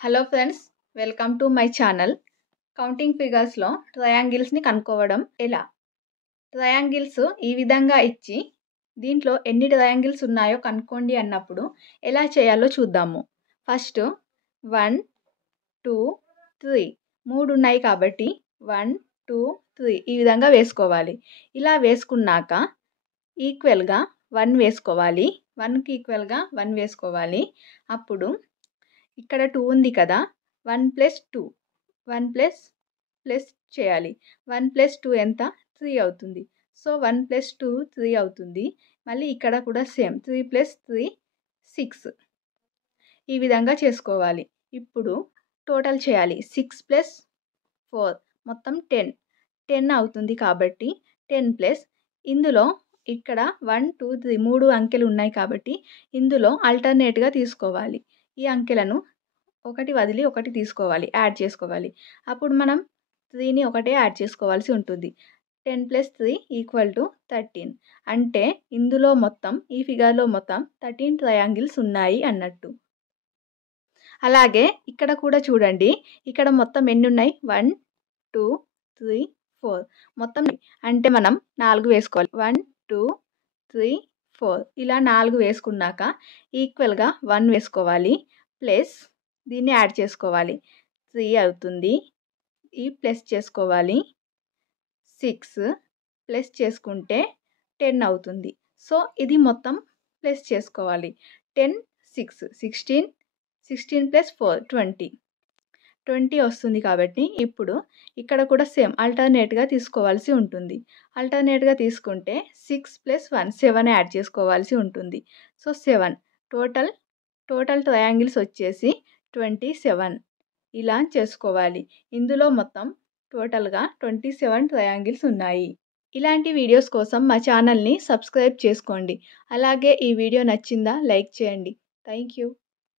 Hello friends, welcome to my channel. Counting ఫిగర్స్లో ట్రయాంగిల్స్ని కనుక్కోవడం ఎలా? ట్రయాంగిల్స్ ఈ విధంగా ఇచ్చి దీంట్లో ఎన్ని ట్రయాంగిల్స్ ఉన్నాయో కనుక్కోండి అన్నప్పుడు ఎలా చేయాలో చూద్దాము. ఫస్ట్ 1, 2, 3 3 ఉన్నాయి కాబట్టి 1, 2, 3 ఈ విధంగా వేసుకోవాలి. ఇలా వేసుకున్నాక ఈక్వల్గా 1 వేసుకోవాలి. 1కి ఈక్వల్గా 1 వేసుకోవాలి. అప్పుడు ఇక్కడ 2 ఉంది కదా, 1 + 2 1 ప్లస్ చేయాలి. 1 + 2 ఎంత? 3 అవుతుంది. సో 1 + 2 3 అవుతుంది. మళ్ళీ ఇక్కడ కూడా సేమ్ 3 + 3 6 ఈ విధంగా చేసుకోవాలి. ఇప్పుడు టోటల్ చేయాలి. 6 + 4 మొత్తం 10 అవుతుంది కాబట్టి 10 ఇందులో ఇక్కడ 1, 2, 3 3 అంకెలు ఉన్నాయి కాబట్టి ఇందులో ఆల్టర్నేట్గా తీసుకోవాలి. ఈ అంకెలను ఒకటి వదిలి ఒకటి తీసుకోవాలి, యాడ్ చేసుకోవాలి. అప్పుడు మనం 3ని ఒకటే యాడ్ చేసుకోవాల్సి ఉంటుంది. 10 + 3 = 13. అంటే ఇందులో మొత్తం ఈ ఫిగర్లో మొత్తం 13 ట్రయాంగిల్స్ ఉన్నాయి అన్నట్టు. అలాగే ఇక్కడ కూడా చూడండి, ఇక్కడ మొత్తం ఎన్ని ఉన్నాయి? 1, 2, 3, 4 మొత్తం. అంటే మనం 4 వేసుకోవాలి. 1, 2, 3, 4 ఇలా 4 వేసుకున్నాక ఈక్వల్గా 1 వేసుకోవాలి. ప్లస్ దీన్ని యాడ్ చేసుకోవాలి. 3 అవుతుంది. ఈ ప్లస్ చేసుకోవాలి. 6 ప్లస్ చేసుకుంటే 10 అవుతుంది. సో ఇది మొత్తం ప్లస్ చేసుకోవాలి. 10, 6 16 + 4 20 వస్తుంది కాబట్టి ఇప్పుడు ఇక్కడ కూడా సేమ్ ఆల్టర్నేట్గా తీసుకోవాల్సి ఉంటుంది. ఆల్టర్నేట్గా తీసుకుంటే 6 + 1 7 యాడ్ చేసుకోవాల్సి ఉంటుంది. సో 7 టోటల్ ట్రయాంగిల్స్ వచ్చేసి 27 ఇలా చేసుకోవాలి. ఇందులో మొత్తం టోటల్గా 27 ట్రయాంగిల్స్ ఉన్నాయి. ఇలాంటి వీడియోస్ కోసం మా ఛానల్ని సబ్స్క్రైబ్ చేసుకోండి. అలాగే ఈ వీడియో నచ్చిందా? లైక్ చేయండి. Thank you.